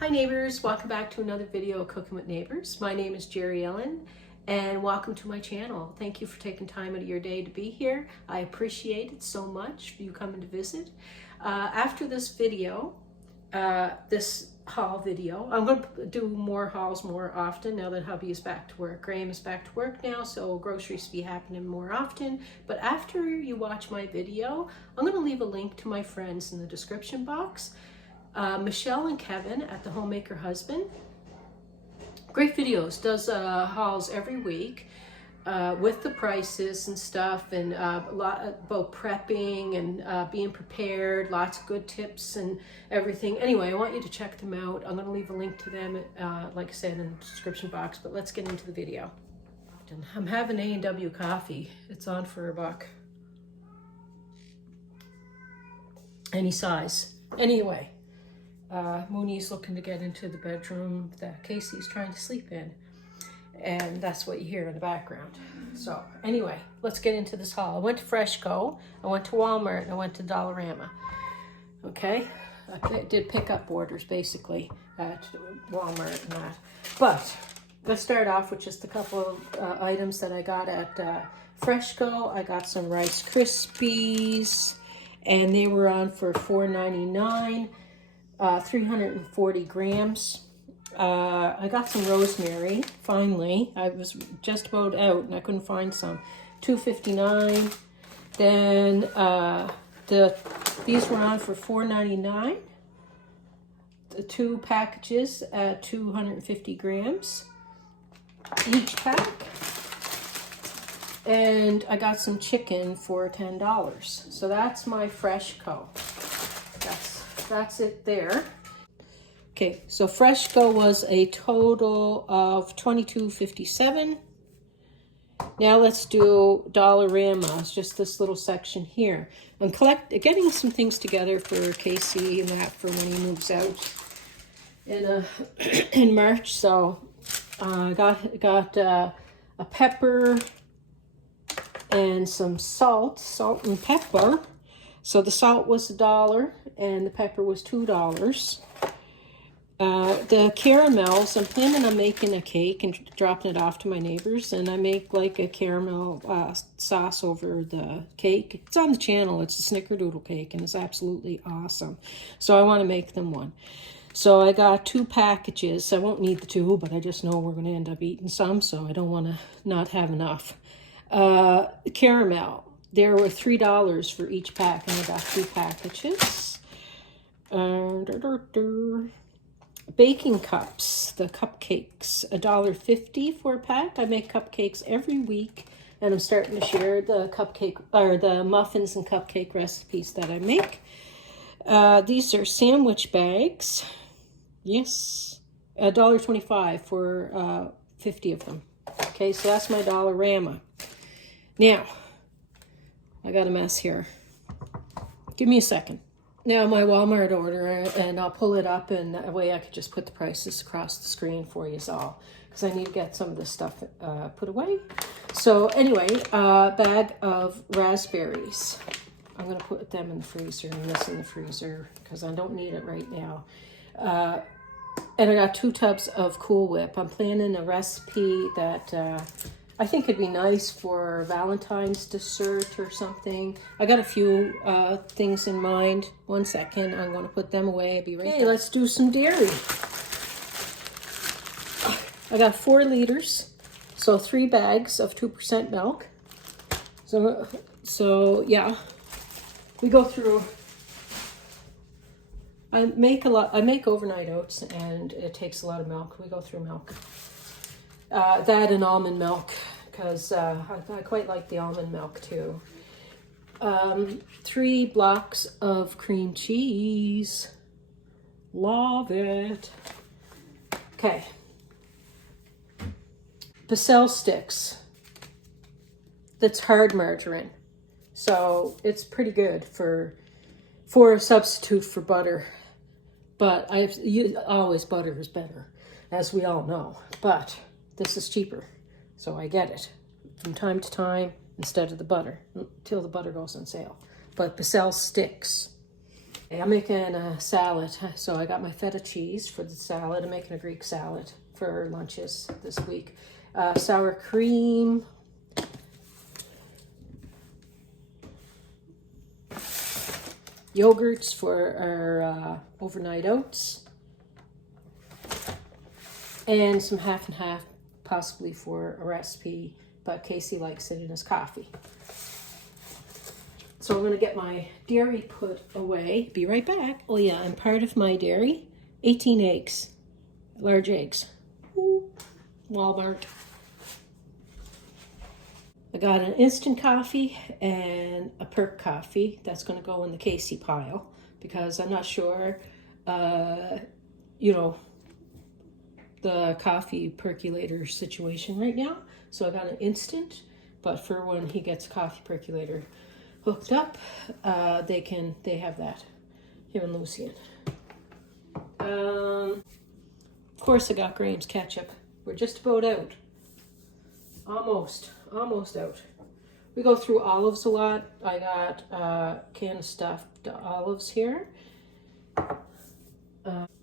Hi neighbors, welcome back to another video of Cooking with Neighbors. My name is Jerri-ellen and welcome to my channel. Thank you for taking time out of your day to be here. I appreciate it so much for you coming to visit. After this video, this haul video, I'm going to do more hauls more often now that hubby is back to work. Graham is back to work now, so groceries be happening more often. But after you watch my video, I'm going to leave a link to my friends in the description box. Michelle and Kevin at The Homemaker Husband. Great videos, does hauls every week with the prices and stuff, and a lot about prepping and being prepared, lots of good tips and everything. Anyway, I want you to check them out. I'm going to leave a link to them, like I said, in the description box, but let's get into the video. I'm having A&W coffee. It's on for $1. Any size. Anyway. Mooney's looking to get into the bedroom that Casey's trying to sleep in, and that's what you hear in the background. So anyway, let's get into this haul. I went to Freshco, I went to Walmart, and I went to Dollarama. Okay, I did pickup orders basically at Walmart and that. But let's start off with just a couple of items that I got at Freshco. I got some Rice Krispies, and they were on for $4.99. 340 grams. I got some rosemary, finally. I was just about out and I couldn't find some. $2.59. Then these were on for $4.99. The 2 packages at 250 grams each pack. And I got some chicken for $10. So that's my Freshco. That's it there. Okay, so Freshco was a total of $22.57. Now let's do Dollarama. It's just this little section here. I'm getting some things together for Casey and that for when he moves out in March. So I got a pepper and some salt and pepper. So the salt was $1 and the pepper was $2. The caramels, I'm planning on making a cake and dropping it off to my neighbors, and I make like a caramel sauce over the cake. It's on the channel. It's a snickerdoodle cake and it's absolutely awesome. So I want to make them one. So I got 2 packages. I won't need the 2, but I just know we're going to end up eating some, so I don't want to not have enough. Caramel. There were $3 for each pack, and I got 2 packages. Baking cups, the cupcakes, $1.50 for a pack. I make cupcakes every week, and I'm starting to share the cupcake or the muffins and cupcake recipes that I make. These are sandwich bags. Yes, $1.25 for 50 of them. Okay, so that's my Dollarama. Now, I got a mess here. Give me a second. Now my Walmart order, and I'll pull it up, and that way I could just put the prices across the screen for you all, because I need to get some of this stuff put away. So anyway, a bag of raspberries. I'm going to put them in the freezer and this in the freezer because I don't need it right now. And I got 2 tubs of Cool Whip. I'm planning a recipe that I think it'd be nice for Valentine's dessert or something. I got a few things in mind. 1 second, I'm going to put them away. I'll be right back. Okay, let's do some dairy. I got 4 liters, so 3 bags of 2% milk. So yeah, we go through. I make overnight oats, and it takes a lot of milk. We go through milk. That and almond milk, because I quite like the almond milk too. 3 blocks of cream cheese. Love it. Okay. Basil sticks. That's hard margarine. So it's pretty good for a substitute for butter. But always butter is better, as we all know. But this is cheaper, so I get it from time to time instead of the butter, until the butter goes on sale. But basil sticks. I'm making a salad. So I got my feta cheese for the salad. I'm making a Greek salad for lunches this week. Sour cream. Yogurts for our overnight oats. And some half and half, possibly for a recipe, but Casey likes it in his coffee. So I'm going to get my dairy put away. Be right back. Oh yeah, and part of my dairy, 18 eggs, large eggs. Ooh, Walmart. I got an instant coffee and a perk coffee. That's going to go in the Casey pile because I'm not sure, you know, the coffee percolator situation right now. So I got an instant, but for when he gets a coffee percolator hooked up, they have that, him and Lucian. Of course I got Graham's ketchup. We're just about out. Almost out. We go through olives a lot. I got canned stuffed olives here.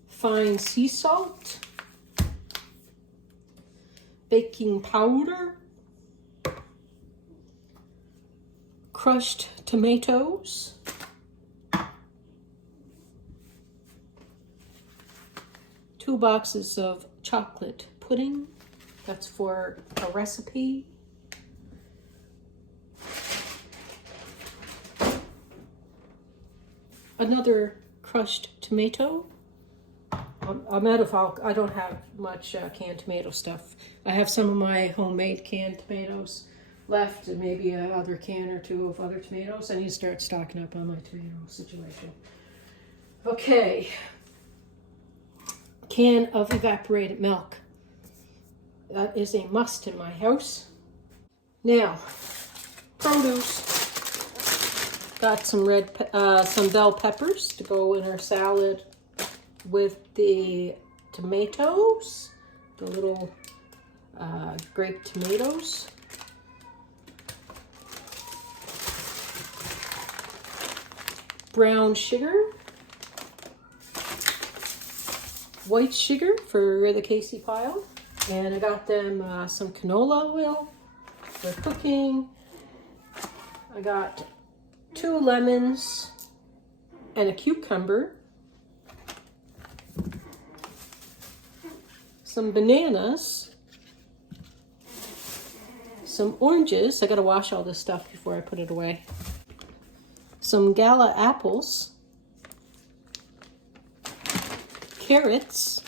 Fine sea salt. Baking powder. Crushed tomatoes. Two boxes of chocolate pudding. That's for a recipe. Another crushed tomato. I'm out of all, I don't have much canned tomato stuff. I have some of my homemade canned tomatoes left and maybe another can or two of other tomatoes. I need to start stocking up on my tomato situation. Okay. Can of evaporated milk. That is a must in my house. Now, produce. Got some some bell peppers to go in our salad with the tomatoes, the little grape tomatoes. Brown sugar. White sugar for the Casey pile. And I got them some canola oil for cooking. I got 2 lemons and a cucumber. Some bananas. Some oranges. I gotta wash all this stuff before I put it away. Some gala apples. Carrots.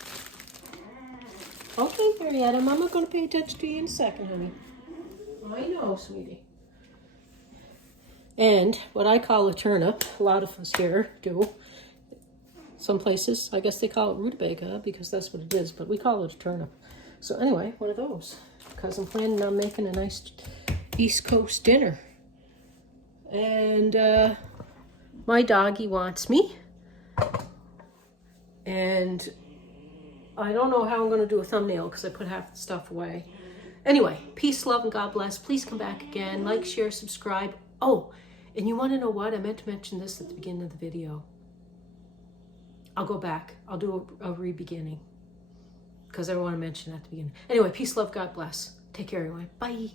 Okay, Jerri-ellen, Mama gonna pay attention to you in a second, honey. I know, sweetie. And what I call a turnip, a lot of us here do. Some places, I guess they call it rutabaga because that's what it is, but we call it a turnip. So anyway, one of those, because I'm planning on making a nice East Coast dinner. And my doggy wants me. And I don't know how I'm going to do a thumbnail because I put half the stuff away. Anyway, peace, love, and God bless. Please come back again. Like, share, subscribe. Oh, and you want to know what? I meant to mention this at the beginning of the video. I'll go back. I'll do a re-beginning because I want to mention it at the beginning. Anyway, peace, love, God bless. Take care, everyone. Bye.